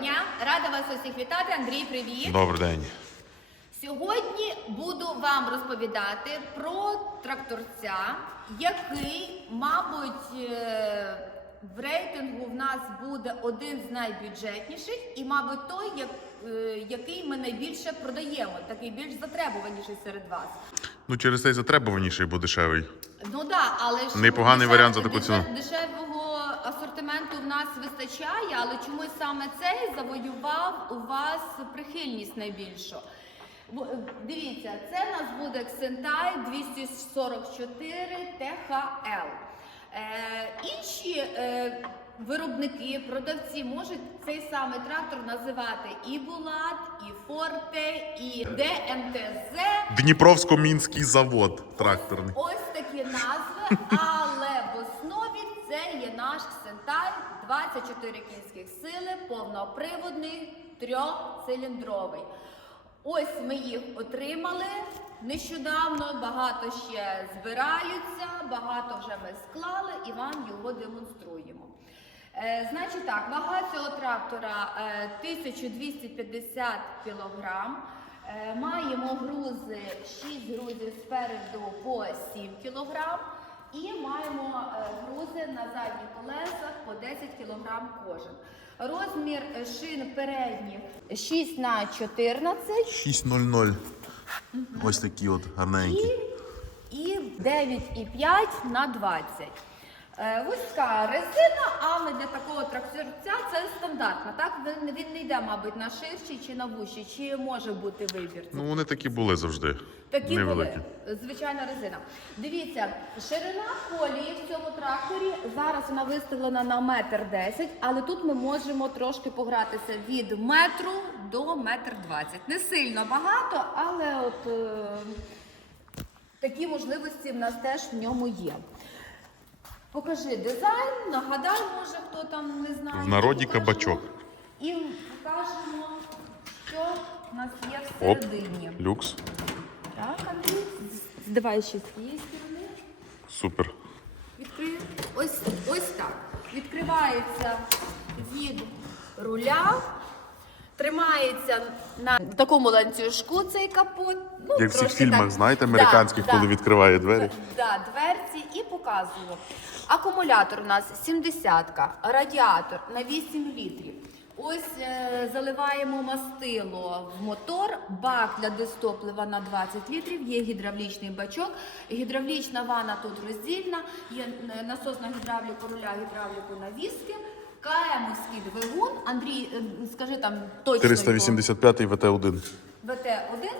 дня! Рада вас усіх вітати. Андрій, привіт! Добрий день. Сьогодні буду вам розповідати про тракторця, який, мабуть, е, в рейтингу в нас буде один з найбюджетніших, і, мабуть, той, як- е, який ми найбільше продаємо, такий більш затребуваніший серед вас. Ну через цей затребуваніший, бо дешевий. Ну да, але ж Непоганий дешев- варіант за таку ціну. Дешевого асортименту в нас вистачає, але чомусь саме цей завоював у вас прихильність найбільшу. Е, Дивіться, це у нас буде Xentai 244 THL. Е, інші е, виробники, продавці можуть цей самий трактор називати і Булат, і Форте, і ДМТЗ. Дніпровсько-мінський завод тракторний. Ось такі назви, але це є наш Сентай 24 кінських сили, повноприводний, трьохциліндровий. Ось ми їх отримали нещодавно, багато ще збираються, багато вже ми склали і вам його демонструємо. Е, значить так, вага цього трактора е, 1250 кг. Е, маємо грузи 6 грузів спереду по 7 кг. І маємо е, грузи на задніх колесах по 10 кг кожен. Розмір е, шин передніх 6 на 14 6.00. Ось такі от гарненькі. і, і 9,5 на 20. Е, Вузька резина, але для такого тракторця це стандартна. Так він, він не йде, мабуть, на ширший чи на вущий, чи може бути вибір. Ну вони такі були завжди. Такі Невеликі. були. Звичайна резина. Дивіться, ширина колії в цьому тракторі зараз вона виставлена на метр десять, але тут ми можемо трошки погратися від метру до метр двадцять. Не сильно багато, але от е, такі можливості в нас теж в ньому є. Покажи дизайн, нагадай, може хто там не знає. В народі покажемо- кабачок. І покажемо, що в нас є Оп, всередині. люкс. Так, Андрій, здавай ще з цієї сторони. Супер. Відкрию. Ось, ось так. Відкривається від руля. Тримається на такому ланцюжку цей капот. Ну, Як в цих фільмах, так. знаєте, американських, да. коли відкриває двері. Да, дверці і показую. Акумулятор у нас 70-ка, радіатор на 8 літрів. Ось е, заливаємо мастило в мотор, бак для дистоплива на 20 літрів, є гідравлічний бачок, гідравлічна ванна тут роздільна, є е, насос на гідравліку руля, гідравліку на віски, КМовський двигун. Андрій, е, скажи там точно. його. 385 ВТ1. ВТ-1.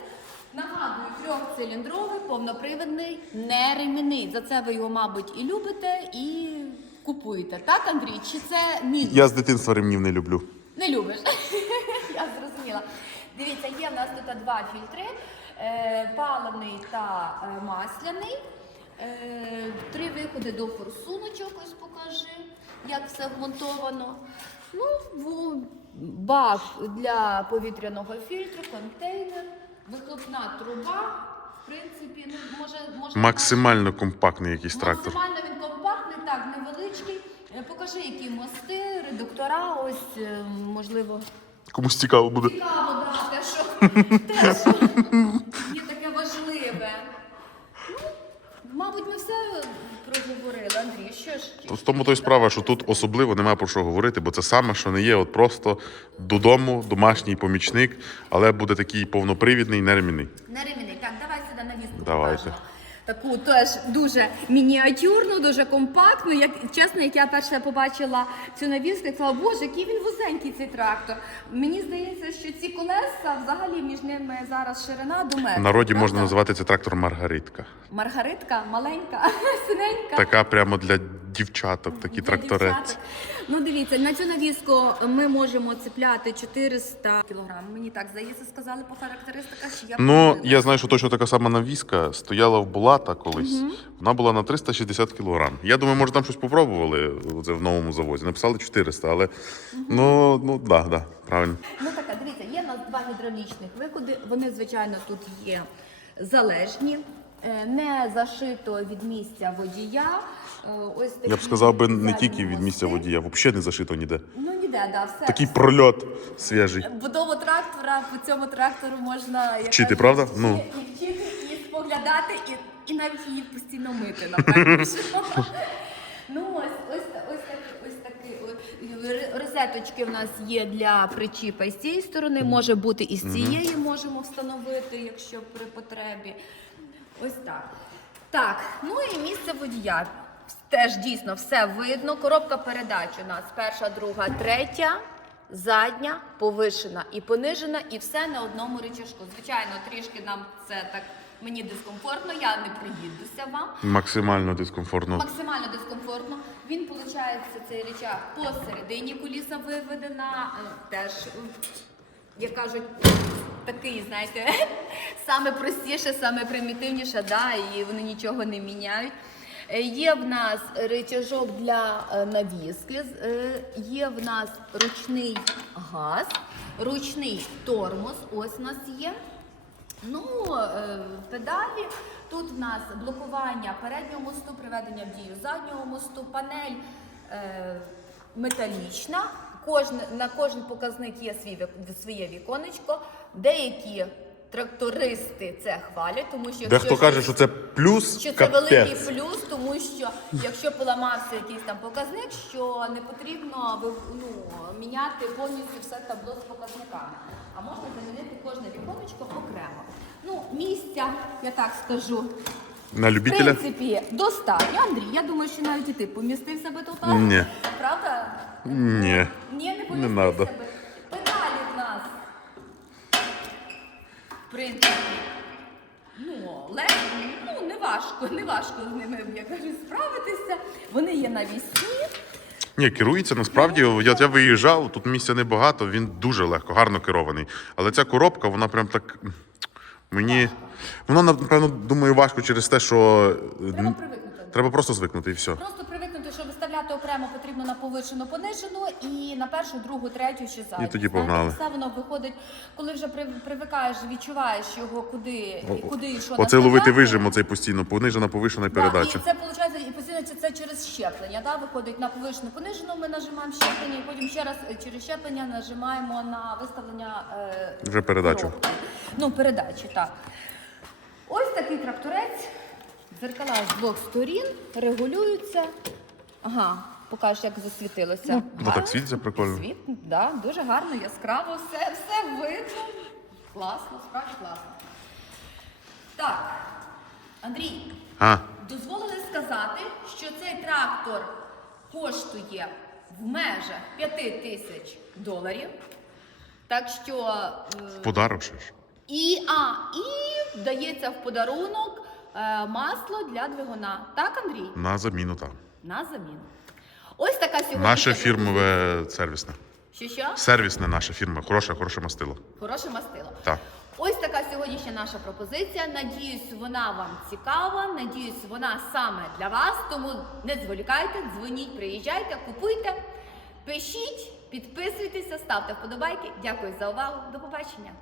Нагадую, трьохциліндровий, повнопривідний, не ремінний. За це ви його, мабуть, і любите, і купуєте. Так, Андрій? Чи це міф? Я з дитинства ремнів не люблю. Не любиш. Я зрозуміла. Дивіться, є в нас тут два фільтри: е, паливний та е, масляний. Е, три виходи до форсуночок, ось покажи, як все вмонтовано. Ну, бак для повітряного фільтру, контейнер, вихлопна труба. В принципі, ну, може, може Максимально компактний якийсь трактор. Максимально він компактний, так, невеличкий. Е, Покажи, які мости, редуктора, ось, е, можливо, Комусь цікаво буде. цікаво, да, те, що, те, що є таке важливе. Ну, мабуть, ми все проговорили, Андрій. Що ж? В тому то й справа, що тут особливо немає про що говорити, бо це саме, що не є, от просто додому, домашній помічник, але буде такий повнопривідний, неремінний. Неремінний. Так, давай сюди на візку Давайте. Таку теж дуже мініатюрну, дуже компактну. Як чесно, як я перше побачила цю навіску, я сказала, боже, який він вузенький цей трактор. Мені здається, що ці колеса взагалі між ними зараз ширина до метра. В народі правда? можна називати цей трактор Маргаритка. Маргаритка, маленька, синенька. Така прямо для дівчаток, такі тракторець. Ну дивіться, на цю навіску ми можемо цепляти 400 кг. Мені так здається, сказали по характеристиках, що я Ну, помилилась. я знаю, що точно така сама навіска стояла в Булата колись. Вона була на 360 кг. Я думаю, може там щось попробували це в новому заводі. Написали 400, але ну, ну да, да, правильно. Ну така, дивіться, є в нас два гідравлічних виходи. Вони, звичайно, тут є залежні, не зашито від місця водія. Е, Ось Я б сказав би не тільки від місця водія, взагалі не зашито ніде. Ну ніде, да, все. Такий прольот свіжий. Будову трактора по цьому трактору можна Вчити, правда? Ну. і вчити, і споглядати, і, і навіть її постійно мити, напевно. Ну ось, ось, ось такі, ось такі розеточки в нас є для причіпа і з цієї сторони, може бути і з цієї можемо встановити, якщо при потребі. Ось так. Так, ну і місце водія. Теж дійсно все видно. Коробка передач у нас перша, друга, третя, задня, повишена і понижена, і все на одному рычажку. Звичайно, трішки нам це так мені дискомфортно, я не проїдуся вам. Максимально дискомфортно. Максимально дискомфортно. Він, виходить, цей речах посередині куліса виведена, е, теж, як кажуть, такий, знаєте, саме простіше, саме примітивніше, да, і вони нічого не міняють. Е, Є в нас речажок для е, навіски, е, є в нас ручний газ, ручний тормоз, ось у нас є. Ну, педалі. Тут в нас блокування переднього мосту, приведення в дію заднього мосту, панель металічна. Кожен, на кожен показник є свій, своє віконечко. Деякі трактористи це хвалять, тому що Дехто каже, що це плюс що це великий плюс, тому що якщо поламався якийсь там показник, що не потрібно ну, міняти повністю все табло з показниками, а можна замінити кожне віконечко окремо. Ну, місця, я так скажу, На в любителя? принципі, достатньо. Андрій, я думаю, що навіть і ти помістив себе тут. Ні. Правда? Ні. Ні, не помістив надо. себе. Педалі в нас. В принципі, ну, легко, ну, не важко, не важко з ними, як кажуть, справитися. Вони є навісні. Ні, керується насправді. Я, я виїжджав, тут місця небагато, він дуже легко, гарно керований. Але ця коробка, вона прям так. Мені. Вона, напевно, думаю, важко через те, що Треба привикнути. треба просто звикнути і все. Просто привикнути, що виставляти окремо потрібно на повишену, понижену і на першу, другу, третю чи задню. І тоді погнали. Все воно виходить, коли вже при- привикаєш, відчуваєш його куди, і куди і що Оце ловити наставляти. вижим, оцей постійно, понижена, повишена Да, передача. і це виходить, і постійно це, через щеплення. Да? Виходить на повишену понижену, ми нажимаємо щеплення, і потім ще раз е, через щеплення нажимаємо на виставлення е, Вже передачу. Ну, передачі, так. Ось такий тракторець. Дзеркала з двох сторін регулюються. Ага, покажеш, як засвітилося. Ну, Гарно. так світиться прикольно. Світ, да, дуже гарно, яскраво, все, все видно. Класно, справді класно. Так, Андрій, А, дозволили сказати, що цей трактор коштує в межах 5 тисяч доларів. Так що е, подарок ще ж. і, а, і дається в подарунок е, масло для двигуна. Так, Андрій? На заміну там. На заміну. Ось така сьогодні. Наше фірмове сервісне. Що що? Сервісне наша фірма. Хороше, хороше мастило. Хороше мастило. Так. Ось така сьогоднішня наша пропозиція. Надіюсь, вона вам цікава. Надіюсь, вона саме для вас. Тому не зволікайте, дзвоніть, приїжджайте, купуйте, пишіть, підписуйтеся, ставте вподобайки. Дякую за увагу. До побачення.